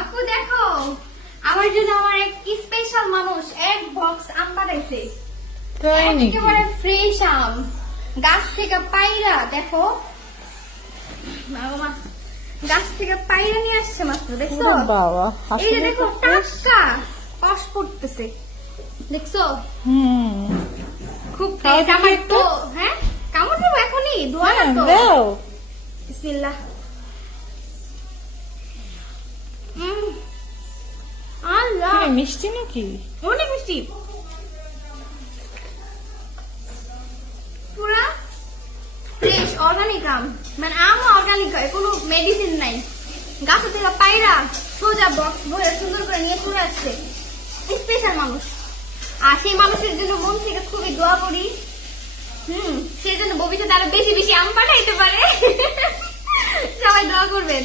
আপু দেখো, আমার জন্য আমার এক স্পেশাল মানুষ এক বক্স আম পাঠাইছে। একেবারে ফ্রেশ আম, গাছ থেকে পাইরা। দেখো গাছ থেকে পাইরা নিয়ে আসছে মাত্র, দেখছো? এই যে দেখো টাটকা কষ পড়তেছে, দেখছো? খুব টেস্ট। আমার তো হ্যাঁ কামড় দেবো এখনই, ধোয়া না তো। বিসমিল্লাহ। আল্লাহ, মিষ্টি নাকি? অনেক মিষ্টি, পুরা ফ্রেশ অর্গানিক আম। মানে আম অর্গানিক হয়, কোনো মেডিসিন নাই। গাছ থেকে পায়রা সোজা বক্স ভরে সুন্দর করে নিয়ে চলে আসছে স্পেশাল মানুষ। আর সেই মানুষের জন্য মন থেকে খুবই দোয়া করি, সেই জন্য ভবিষ্যতে আরো বেশি বেশি আম পাঠাইতে পারে। সবাই দোয়া করবেন।